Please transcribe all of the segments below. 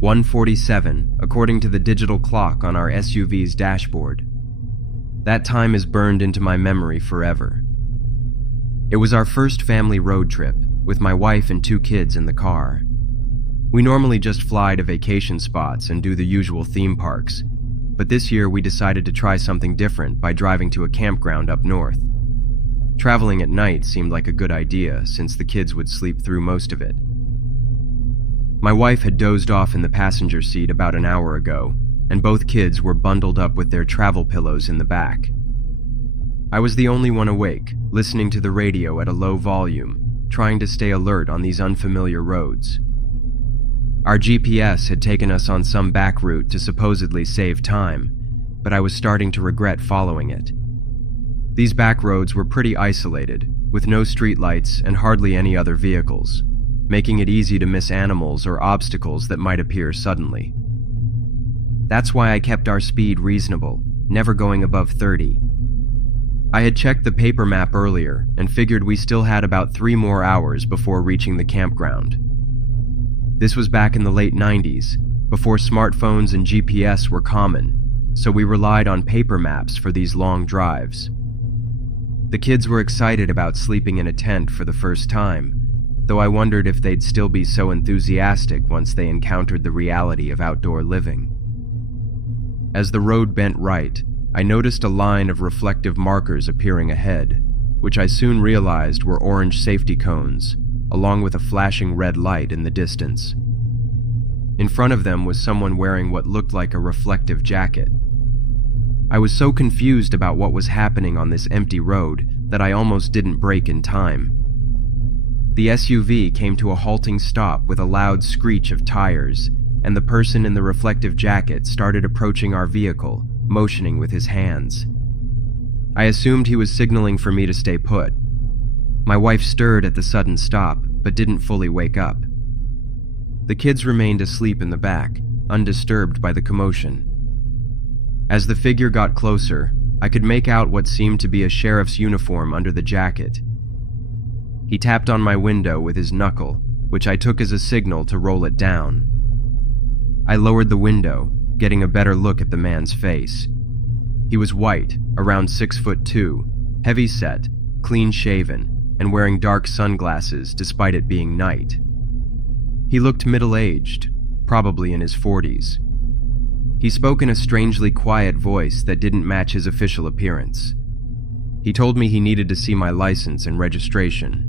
1:47, according to the digital clock on our SUV's dashboard. That time is burned into my memory forever. It was our first family road trip, with my wife and 2 kids in the car. We normally just fly to vacation spots and do the usual theme parks, but this year we decided to try something different by driving to a campground up north. Traveling at night seemed like a good idea since the kids would sleep through most of it. My wife had dozed off in the passenger seat about an hour ago, and both kids were bundled up with their travel pillows in the back. I was the only one awake, listening to the radio at a low volume, trying to stay alert on these unfamiliar roads. Our GPS had taken us on some back route to supposedly save time, but I was starting to regret following it. These back roads were pretty isolated, with no streetlights and hardly any other vehicles, making it easy to miss animals or obstacles that might appear suddenly. That's why I kept our speed reasonable, never going above 30. I had checked the paper map earlier and figured we still had about 3 more hours before reaching the campground. This was back in the late 90s, before smartphones and GPS were common, so we relied on paper maps for these long drives. The kids were excited about sleeping in a tent for the first time, though I wondered if they'd still be so enthusiastic once they encountered the reality of outdoor living. As the road bent right, I noticed a line of reflective markers appearing ahead, which I soon realized were orange safety cones, along with a flashing red light in the distance. In front of them was someone wearing what looked like a reflective jacket. I was so confused about what was happening on this empty road that I almost didn't brake in time. The SUV came to a halting stop with a loud screech of tires, and the person in the reflective jacket started approaching our vehicle, motioning with his hands. I assumed he was signaling for me to stay put. My wife stirred at the sudden stop, but didn't fully wake up. The kids remained asleep in the back, undisturbed by the commotion. As the figure got closer, I could make out what seemed to be a sheriff's uniform under the jacket. He tapped on my window with his knuckle, which I took as a signal to roll it down. I lowered the window, getting a better look at the man's face. He was white, around 6'2", heavy-set, clean-shaven, and wearing dark sunglasses despite it being night. He looked middle-aged, probably in his 40s. He spoke in a strangely quiet voice that didn't match his official appearance. He told me he needed to see my license and registration.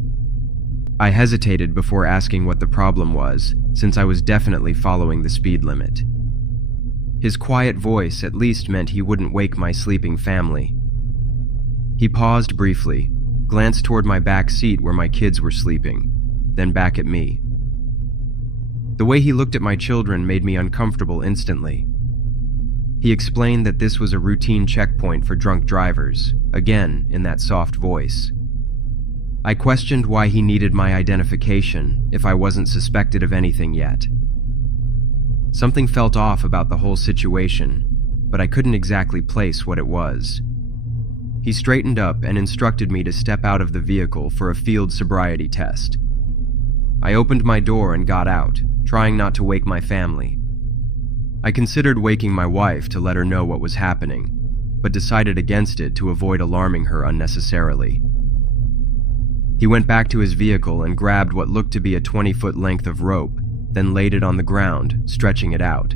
I hesitated before asking what the problem was, since I was definitely following the speed limit. His quiet voice at least meant he wouldn't wake my sleeping family. He paused briefly, glanced toward my back seat where my kids were sleeping, then back at me. The way he looked at my children made me uncomfortable instantly. He explained that this was a routine checkpoint for drunk drivers, again in that soft voice. I questioned why he needed my identification if I wasn't suspected of anything yet. Something felt off about the whole situation, but I couldn't exactly place what it was. He straightened up and instructed me to step out of the vehicle for a field sobriety test. I opened my door and got out, trying not to wake my family. I considered waking my wife to let her know what was happening, but decided against it to avoid alarming her unnecessarily. He went back to his vehicle and grabbed what looked to be a 20-foot length of rope, then laid it on the ground, stretching it out.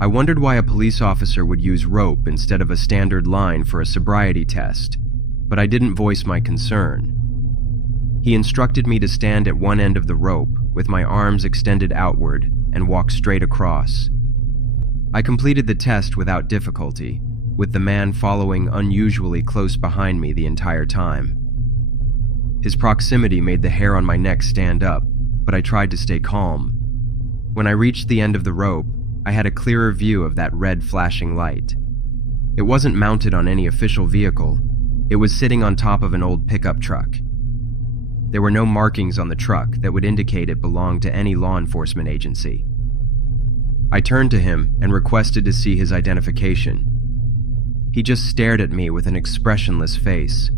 I wondered why a police officer would use rope instead of a standard line for a sobriety test, but I didn't voice my concern. He instructed me to stand at one end of the rope with my arms extended outward and walk straight across. I completed the test without difficulty, with the man following unusually close behind me the entire time. His proximity made the hair on my neck stand up, but I tried to stay calm. When I reached the end of the rope, I had a clearer view of that red flashing light. It wasn't mounted on any official vehicle. It was sitting on top of an old pickup truck. There were no markings on the truck that would indicate it belonged to any law enforcement agency. I turned to him and requested to see his identification. He just stared at me with an expressionless face.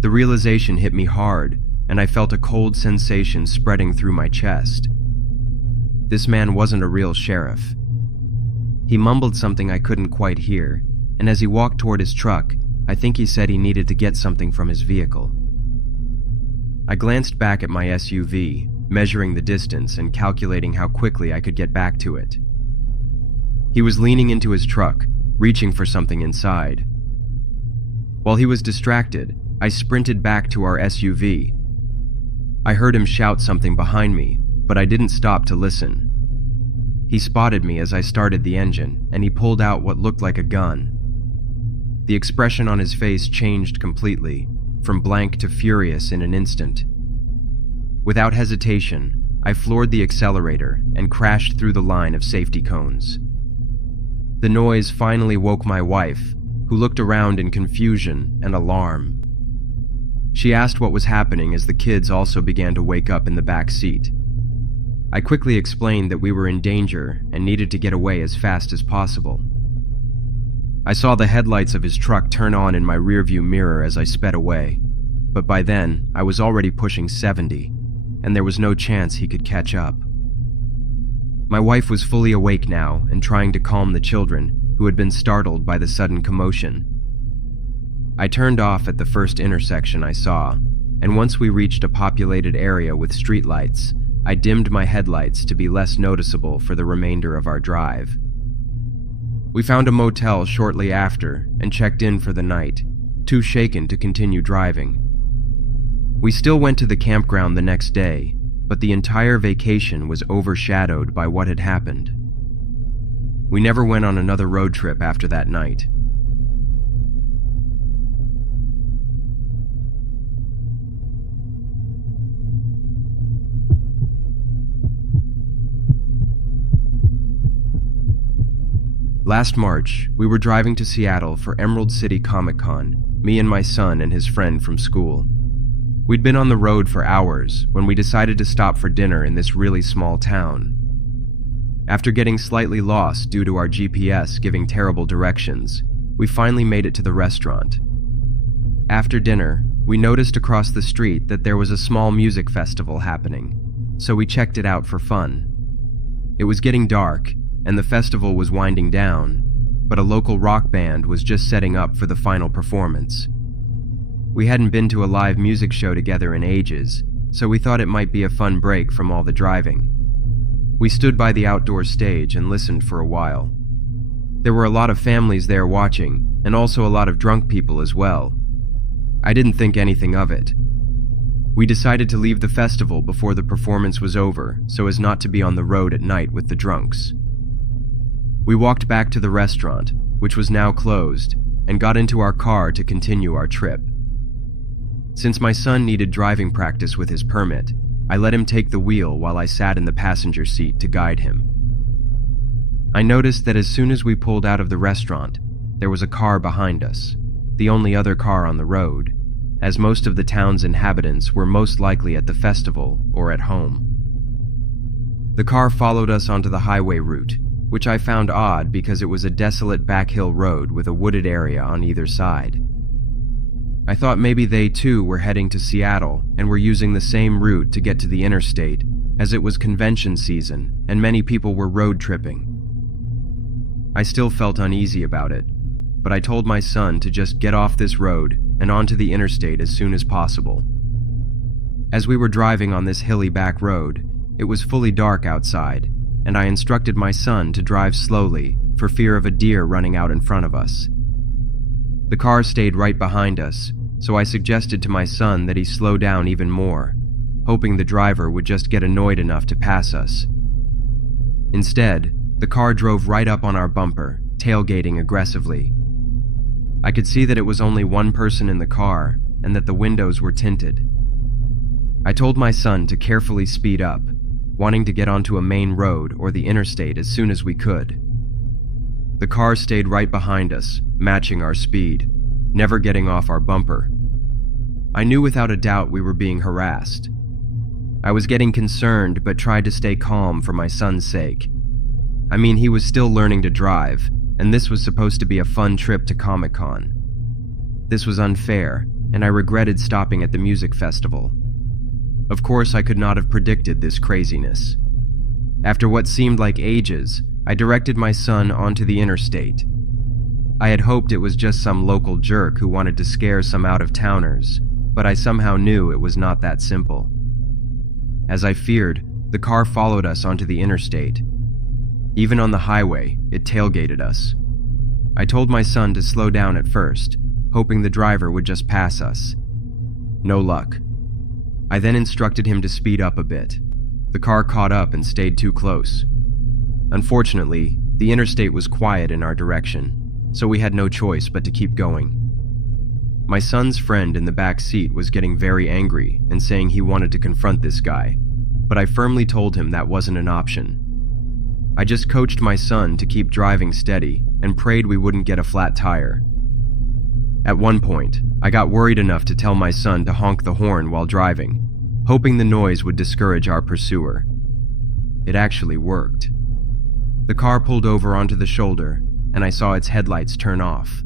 The realization hit me hard, and I felt a cold sensation spreading through my chest. this man wasn't a real sheriff. He mumbled something I couldn't quite hear, and as he walked toward his truck, I think he said he needed to get something from his vehicle. I glanced back at my SUV, measuring the distance and calculating how quickly I could get back to it. He was leaning into his truck, reaching for something inside. While he was distracted, I sprinted back to our SUV. I heard him shout something behind me, but I didn't stop to listen. He spotted me as I started the engine, and he pulled out what looked like a gun. The expression on his face changed completely, from blank to furious in an instant. Without hesitation, I floored the accelerator and crashed through the line of safety cones. The noise finally woke my wife, who looked around in confusion and alarm. She asked what was happening as the kids also began to wake up in the back seat. I quickly explained that we were in danger and needed to get away as fast as possible. I saw the headlights of his truck turn on in my rearview mirror as I sped away, but by then I was already pushing 70, and there was no chance he could catch up. My wife was fully awake now and trying to calm the children, who had been startled by the sudden commotion. I turned off at the first intersection I saw, and once we reached a populated area with streetlights, I dimmed my headlights to be less noticeable for the remainder of our drive. We found a motel shortly after and checked in for the night, too shaken to continue driving. We still went to the campground the next day, but the entire vacation was overshadowed by what had happened. We never went on another road trip after that night. Last March, we were driving to Seattle for Emerald City Comic Con, me and my son and his friend from school. We'd been on the road for hours when we decided to stop for dinner in this really small town. After getting slightly lost due to our GPS giving terrible directions, we finally made it to the restaurant. After dinner, we noticed across the street that there was a small music festival happening, so we checked it out for fun. It was getting dark, and the festival was winding down, but a local rock band was just setting up for the final performance. We hadn't been to a live music show together in ages, so we thought it might be a fun break from all the driving. We stood by the outdoor stage and listened for a while. There were a lot of families there watching, and also a lot of drunk people as well. I didn't think anything of it. We decided to leave the festival before the performance was over so as not to be on the road at night with the drunks. We walked back to the restaurant, which was now closed, and got into our car to continue our trip. Since my son needed driving practice with his permit, I let him take the wheel while I sat in the passenger seat to guide him. I noticed that as soon as we pulled out of the restaurant, there was a car behind us, the only other car on the road, as most of the town's inhabitants were most likely at the festival or at home. The car followed us onto the highway route, which I found odd because it was a desolate backhill road with a wooded area on either side. I thought maybe they too were heading to Seattle and were using the same route to get to the interstate, as it was convention season and many people were road tripping. I still felt uneasy about it, but I told my son to just get off this road and onto the interstate as soon as possible. As we were driving on this hilly back road, it was fully dark outside, and I instructed my son to drive slowly for fear of a deer running out in front of us. The car stayed right behind us, so I suggested to my son that he slow down even more, hoping the driver would just get annoyed enough to pass us. Instead, the car drove right up on our bumper, tailgating aggressively. I could see that it was only one person in the car and that the windows were tinted. I told my son to carefully speed up, wanting to get onto a main road or the interstate as soon as we could. The car stayed right behind us, matching our speed, never getting off our bumper. I knew without a doubt we were being harassed. I was getting concerned but tried to stay calm for my son's sake. I mean, he was still learning to drive, and this was supposed to be a fun trip to Comic-Con. This was unfair, and I regretted stopping at the music festival. Of course, I could not have predicted this craziness. After what seemed like ages, I directed my son onto the interstate. I had hoped it was just some local jerk who wanted to scare some out-of-towners, but I somehow knew it was not that simple. As I feared, the car followed us onto the interstate. Even on the highway, it tailgated us. I told my son to slow down at first, hoping the driver would just pass us. No luck. I then instructed him to speed up a bit. The car caught up and stayed too close. Unfortunately, the interstate was quiet in our direction, so we had no choice but to keep going. My son's friend in the back seat was getting very angry and saying he wanted to confront this guy, but I firmly told him that wasn't an option. I just coached my son to keep driving steady and prayed we wouldn't get a flat tire. At one point, I got worried enough to tell my son to honk the horn while driving, hoping the noise would discourage our pursuer. It actually worked. The car pulled over onto the shoulder, and I saw its headlights turn off.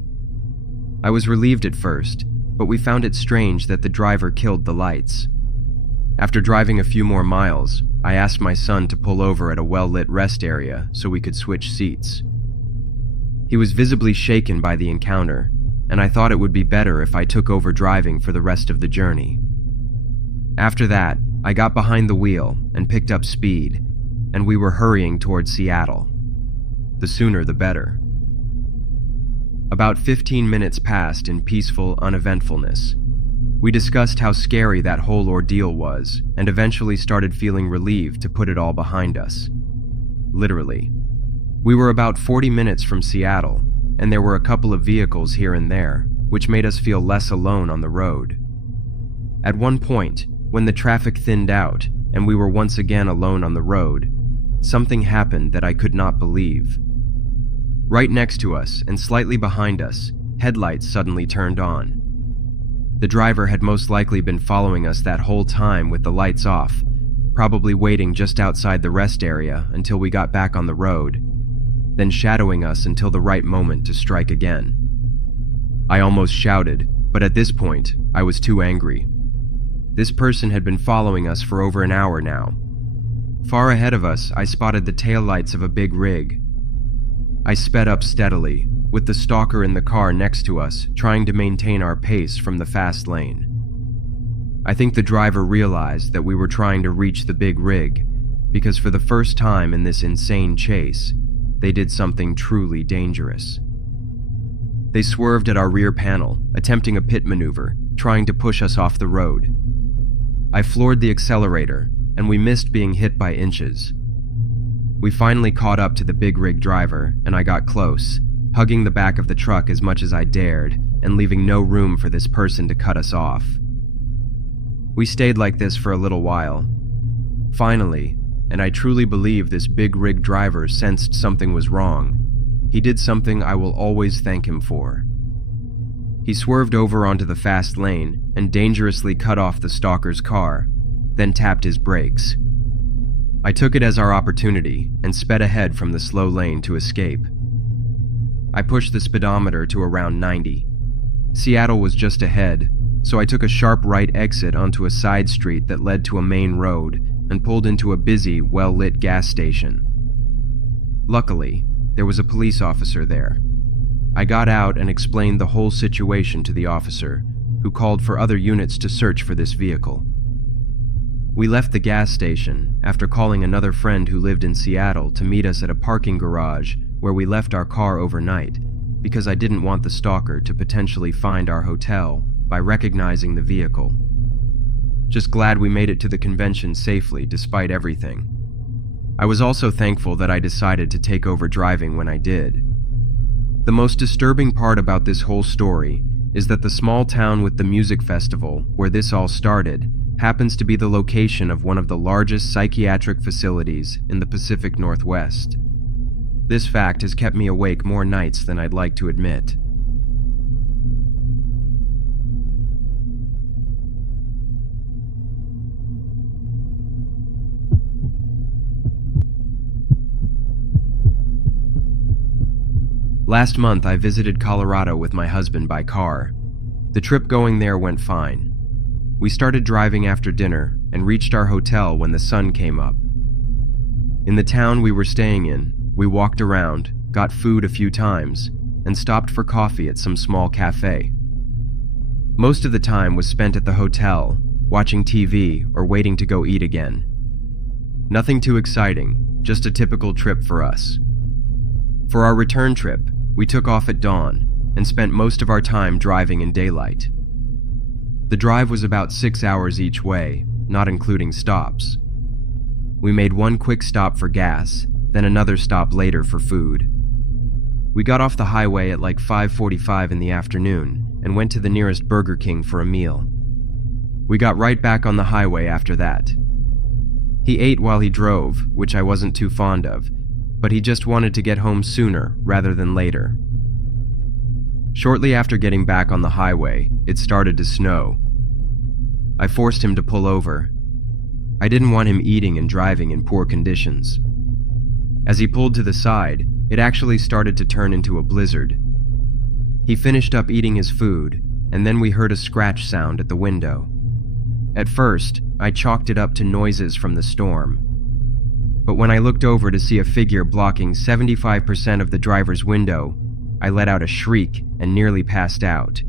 I was relieved at first, but we found it strange that the driver killed the lights. After driving a few more miles, I asked my son to pull over at a well-lit rest area so we could switch seats. He was visibly shaken by the encounter, and I thought it would be better if I took over driving for the rest of the journey. After that, I got behind the wheel and picked up speed, and we were hurrying towards Seattle. The sooner the better. About 15 minutes passed in peaceful uneventfulness. We discussed how scary that whole ordeal was and eventually started feeling relieved to put it all behind us. Literally. We were about 40 minutes from Seattle, and there were a couple of vehicles here and there, which made us feel less alone on the road. At one point, when the traffic thinned out and we were once again alone on the road, something happened that I could not believe. Right next to us and slightly behind us, headlights suddenly turned on. The driver had most likely been following us that whole time with the lights off, probably waiting just outside the rest area until we got back on the road, then shadowing us until the right moment to strike again. I almost shouted, but at this point, I was too angry. This person had been following us for over an hour now. Far ahead of us, I spotted the taillights of a big rig. I sped up steadily, with the stalker in the car next to us trying to maintain our pace from the fast lane. I think the driver realized that we were trying to reach the big rig, because for the first time in this insane chase, they did something truly dangerous. They swerved at our rear panel, attempting a pit maneuver, trying to push us off the road. I floored the accelerator, and we missed being hit by inches. We finally caught up to the big rig driver, and I got close, hugging the back of the truck as much as I dared, and leaving no room for this person to cut us off. We stayed like this for a little while. Finally, and I truly believe this big rig driver sensed something was wrong, he did something I will always thank him for. He swerved over onto the fast lane and dangerously cut off the stalker's car, then tapped his brakes. I took it as our opportunity and sped ahead from the slow lane to escape. I pushed the speedometer to around 90. Seattle was just ahead, so I took a sharp right exit onto a side street that led to a main road and pulled into a busy, well-lit gas station. Luckily, there was a police officer there. I got out and explained the whole situation to the officer, who called for other units to search for this vehicle. We left the gas station after calling another friend who lived in Seattle to meet us at a parking garage where we left our car overnight, because I didn't want the stalker to potentially find our hotel by recognizing the vehicle. Just glad we made it to the convention safely despite everything. I was also thankful that I decided to take over driving when I did. The most disturbing part about this whole story is that the small town with the music festival where this all started happens to be the location of one of the largest psychiatric facilities in the Pacific Northwest. This fact has kept me awake more nights than I'd like to admit. Last month, I visited Colorado with my husband by car. The trip going there went fine. We started driving after dinner and reached our hotel when the sun came up. In the town we were staying in, we walked around, got food a few times, and stopped for coffee at some small cafe. Most of the time was spent at the hotel, watching TV or waiting to go eat again. Nothing too exciting, just a typical trip for us. For our return trip, we took off at dawn and spent most of our time driving in daylight. The drive was about 6 hours each way, not including stops. We made one quick stop for gas, then another stop later for food. We got off the highway at like 5:45 in the afternoon and went to the nearest Burger King for a meal. We got right back on the highway after that. He ate while he drove, which I wasn't too fond of, but he just wanted to get home sooner rather than later. Shortly after getting back on the highway, it started to snow. I forced him to pull over. I didn't want him eating and driving in poor conditions. As he pulled to the side, it actually started to turn into a blizzard. He finished up eating his food, and then we heard a scratch sound at the window. At first, I chalked it up to noises from the storm. But when I looked over to see a figure blocking 75% of the driver's window, I let out a shriek and nearly passed out.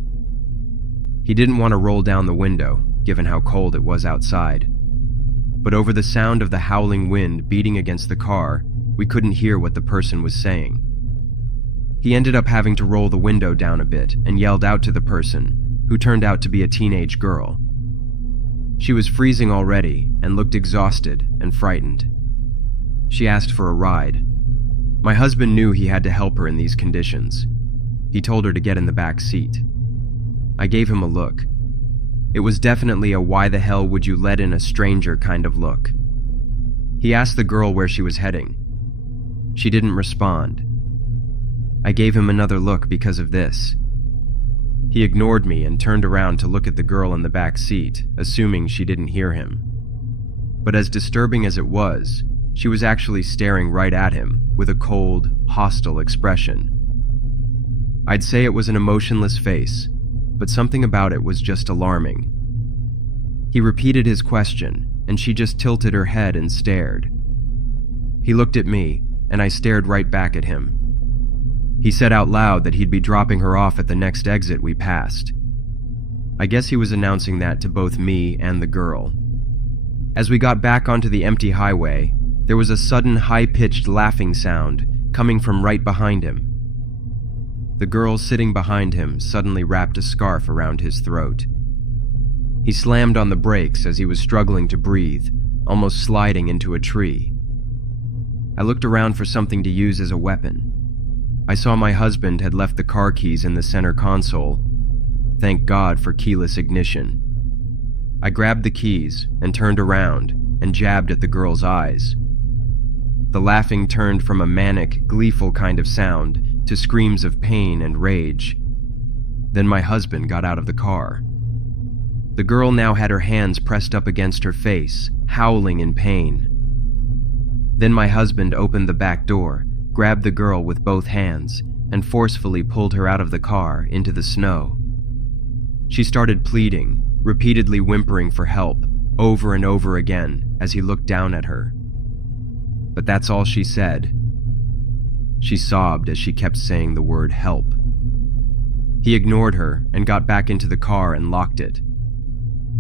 He didn't want to roll down the window, given how cold it was outside. But over the sound of the howling wind beating against the car, we couldn't hear what the person was saying. He ended up having to roll the window down a bit and yelled out to the person, who turned out to be a teenage girl. She was freezing already and looked exhausted and frightened. She asked for a ride. My husband knew he had to help her in these conditions. He told her to get in the back seat. I gave him a look. It was definitely a why the hell would you let in a stranger kind of look. He asked the girl where she was heading. She didn't respond. I gave him another look because of this. He ignored me and turned around to look at the girl in the back seat, assuming she didn't hear him. But as disturbing as it was, she was actually staring right at him with a cold, hostile expression. I'd say it was an emotionless face, but something about it was just alarming. He repeated his question, and she just tilted her head and stared. He looked at me, and I stared right back at him. He said out loud that he'd be dropping her off at the next exit we passed. I guess he was announcing that to both me and the girl. As we got back onto the empty highway, there was a sudden high-pitched laughing sound coming from right behind him. The girl sitting behind him suddenly wrapped a scarf around his throat. He slammed on the brakes as he was struggling to breathe, almost sliding into a tree. I looked around for something to use as a weapon. I saw my husband had left the car keys in the center console. Thank God for keyless ignition. I grabbed the keys and turned around and jabbed at the girl's eyes. The laughing turned from a manic, gleeful kind of sound to screams of pain and rage. Then my husband got out of the car. The girl now had her hands pressed up against her face, howling in pain. Then my husband opened the back door, grabbed the girl with both hands, and forcefully pulled her out of the car into the snow. She started pleading, repeatedly whimpering for help, over and over again as he looked down at her. But that's all she said. She sobbed as she kept saying the word help. He ignored her and got back into the car and locked it.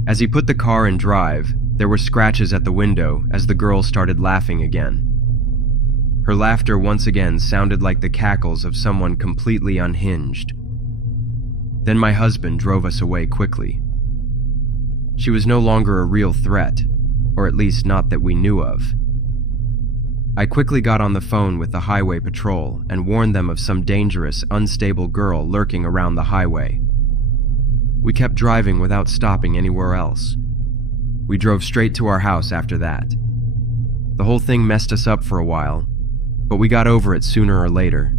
As he put the car in drive, there were scratches at the window as the girl started laughing again. Her laughter once again sounded like the cackles of someone completely unhinged. Then my husband drove us away quickly. She was no longer a real threat, or at least not that we knew of. I quickly got on the phone with the highway patrol and warned them of some dangerous, unstable girl lurking around the highway. We kept driving without stopping anywhere else. We drove straight to our house after that. The whole thing messed us up for a while, but we got over it sooner or later.